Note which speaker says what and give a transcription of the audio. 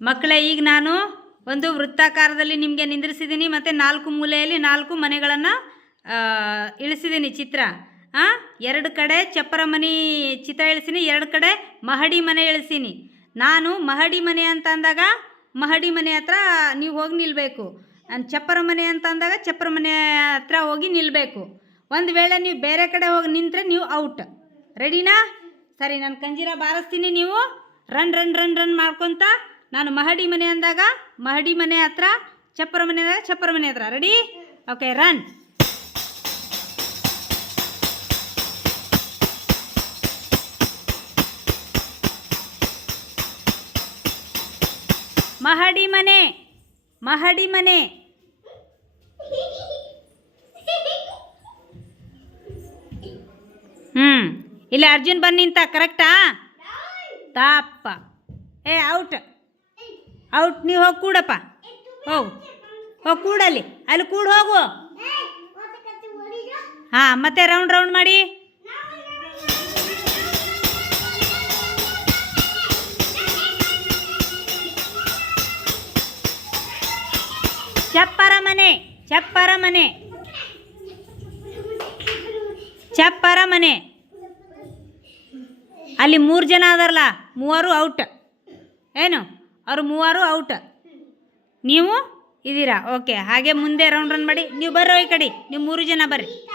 Speaker 1: ಮಕ್ಕಳೇ, ಈಗ ನಾನು ಒಂದು ವೃತ್ತಾಕಾರದಲ್ಲಿ ನಿಮಗೆ ನಿಂದ್ರಿಸಿದ್ದೀನಿ ಮತ್ತು ನಾಲ್ಕು ಮೂಲೆಯಲ್ಲಿ ನಾಲ್ಕು ಮನೆಗಳನ್ನು ಇಳಿಸಿದ್ದೀನಿ ಚಿತ್ರ. ಹಾಂ ಎರಡು ಕಡೆ ಚಪ್ಪರ ಮನೆ ಚಿತ್ರ ಇಳಿಸೀನಿ, ಎರಡು ಕಡೆ ಮಹಡಿ ಮನೆ ಇಳಿಸೀನಿ. ನಾನು ಮಹಡಿ ಮನೆ ಅಂತ ಅಂದಾಗ, ಮಹಡಿ ಮನೆ ಹತ್ರ ನೀವು ಹೋಗಿ ನಿಲ್ಲಬೇಕು ಚಪ್ಪರ ಮನೆ ಅಂತ ಅಂದಾಗ ಚಪ್ಪರ ಮನೆ ಹತ್ರ ಹೋಗಿ ನಿಲ್ಲಬೇಕು ಒಂದು ವೇಳೆ ನೀವು ಬೇರೆ ಕಡೆ ಹೋಗಿ ನಿಂತರೆ ನೀವು ಔಟ್. ರೆಡಿನಾ? ಸರಿ, ನಾನು ಕಂಜೀರ ಬಾರಿಸ್ತೀನಿ ನೀವು. ರನ್ ರನ್ ರನ್ ರನ್ ಮಾಡ್ಕೊತ ನಾನು ಮಹಡಿ ಮನೆ ಅಂದಾಗ ಮಹಡಿ ಮನೆ ಹತ್ರ ಚಪ್ಪರ ಮನೆ ಅಂದಾಗ ಚಪ್ಪರ ಮನೆ ಹತ್ರ. ರೆಡಿ ಓಕೆ ರನ್ ಮಹಡಿ ಮನೆ ಮಹಡಿ ಮನೆ. ಹ್ಞೂ ಇಲ್ಲಿ ಅರ್ಜುನ್ ಬನ್ನಿ ಅಂತ ಕರೆಕ್ಟಾ ತಾಪ ಏ ಔಟ್ ಔಟ್, ನೀವು ಹೋಗಿ ಕೂಡಪ್ಪ. ಹೋಗು. ಹೋಗಿ ಕೂಡಲ್ಲಿ. ಅಲ್ಲಿ ಕೂಡ ಹೋಗು. ಹಾಂ, ಮತ್ತೆ ರೌಂಡ್ ರೌಂಡ್ ಮಾಡಿ. ಚಪ್ಪರ ಮನೆ ಚಪ್ಪರ ಮನೆ. ಚಪ್ಪರ ಮನೆ. ಅಲ್ಲಿ ಮೂರು ಜನ ಅದಾರಲ್ಲ, ಮೂವರು ಔಟ್. ಏನು? ಅವರು ಮೂವರು ಔಟ್ ನೀವು ಇದ್ದೀರಾ? ಓಕೆ ಹಾಗೆ ಮುಂದೆ ರೌಂಡ್ ರನ್ ಮಾಡಿ. ನೀವು ಬರ್ರೋ ಈ ಕಡೆ. ನೀವು ಮೂರು ಜನ ಬರ್ರಿ.